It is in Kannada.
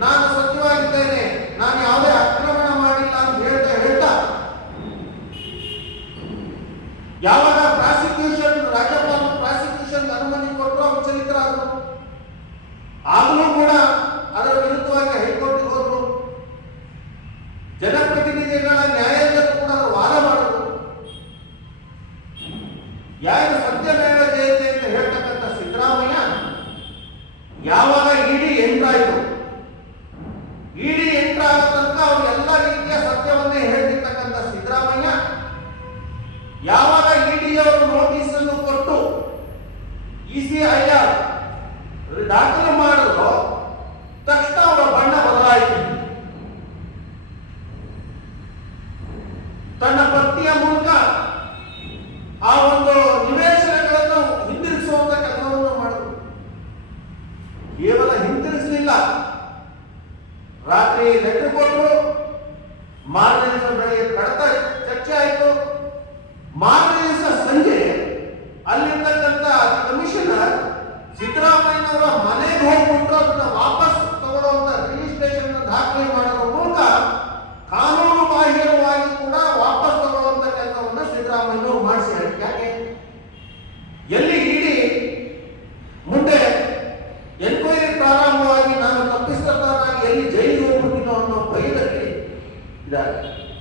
ನಾನು ಸತ್ಯವಾಗಿದ್ದೇನೆ ನಾನು ಯಾವುದೇ ಆಕ್ರಮಣ ಮಾಡಿಲ್ಲ ಅಂತ ಹೇಳ್ತಾ ಹೇಳ್ತಾ, ಯಾವಾಗ ಪ್ರಾಸಿಕ್ಯೂಷನ್ ರಾಜ್ಯಪಾಲ ಪ್ರಾಸಿಕ್ಯೂಷನ್ ಅನುಮತಿ ಕೊಟ್ಟರು ಚರಿತ್ರಾದರು ಆಗಲೂ ಕೂಡ ಅದರ ವಿರುದ್ಧವಾಗಿ ಹೈಕೋರ್ಟ್ಗೆ ಹೋದ್ರು. ಜನಪ್ರತಿನಿಧಿಗಳ ನ್ಯಾಯಾಲಯದಲ್ಲೂ ಕೂಡ ಅವರು ವಾದ ಮಾಡಿದ್ರು. ಯಾರು ಸತ್ಯಮೇವ ಜಯತೆ ಅಂತ ಹೇಳ್ತಕ್ಕಂಥ ಸಿದ್ದರಾಮಯ್ಯ ಯಾವಾಗ ಯಾವಾಗ ಇಡಿಯವರು ನೋಟಿಸ್ ಅನ್ನು ಕೊಟ್ಟು ಇಸಿಐಆರ್ ದಾಖಲು ಮಾಡಿದ್ರು ತಕ್ಷಣ ಅವರ ಬಣ್ಣ ಬದಲಾಯಿತು. ತನ್ನ ಪತ್ನಿಯ ಮೂಲಕ ಆ ಒಂದು ನಿವೇಶನಗಳನ್ನು ಹಿಂದಿರುಗಿಸುವಂತ ಕೆಲಸವನ್ನು ಮಾಡಿದ್ರು. ಕೇವಲ ಹಿಂದಿರುಗಿಸಲಿಲ್ಲ. ರಾತ್ರಿ ಲೆಟರ್ ಕೊಟ್ಟರು ಮಾರನೇ ಅಲ್ಲಿರ್ತಕ್ಕಂಥ ಕಮಿಷನರ್ ಸಿದ್ದರಾಮಯ್ಯನವರ ಮನೆಗೆ ಹೋಗ್ಬಿಟ್ಟು ಅದನ್ನ ವಾಪಸ್ ತಗೊಳ್ಳುವಂತ ರಿಜಿಸ್ಟ್ರೇಷನ್ ದಾಖಲೆ ಮಾಡೋದ್ರ ಮೂಲಕ ಕಾನೂನು ಬಾಹಿರವಾಗಿ ಕೂಡ ವಾಪಸ್ ತಗೊಳ್ಳುವಂತ ಕೆಲಸವನ್ನ ಸಿದ್ದರಾಮಯ್ಯ ಮಾಡಿಸಿ ಯಾಕೆ? ಎಲ್ಲಿ ಇಡಿ ಮುಂದೆ ಎನ್ಕ್ವೈರಿ ಪ್ರಾರಂಭವಾಗಿ ನಾನು ತಪ್ಪಿಸ್ತನಾಗಿ ಎಲ್ಲಿ ಜೈಲಿಗೆ ಹೋಗ್ಬಿಡ್ತೀನೋ ಅನ್ನೋ ಭಯದಲ್ಲಿ ಇದ್ದಾರೆ.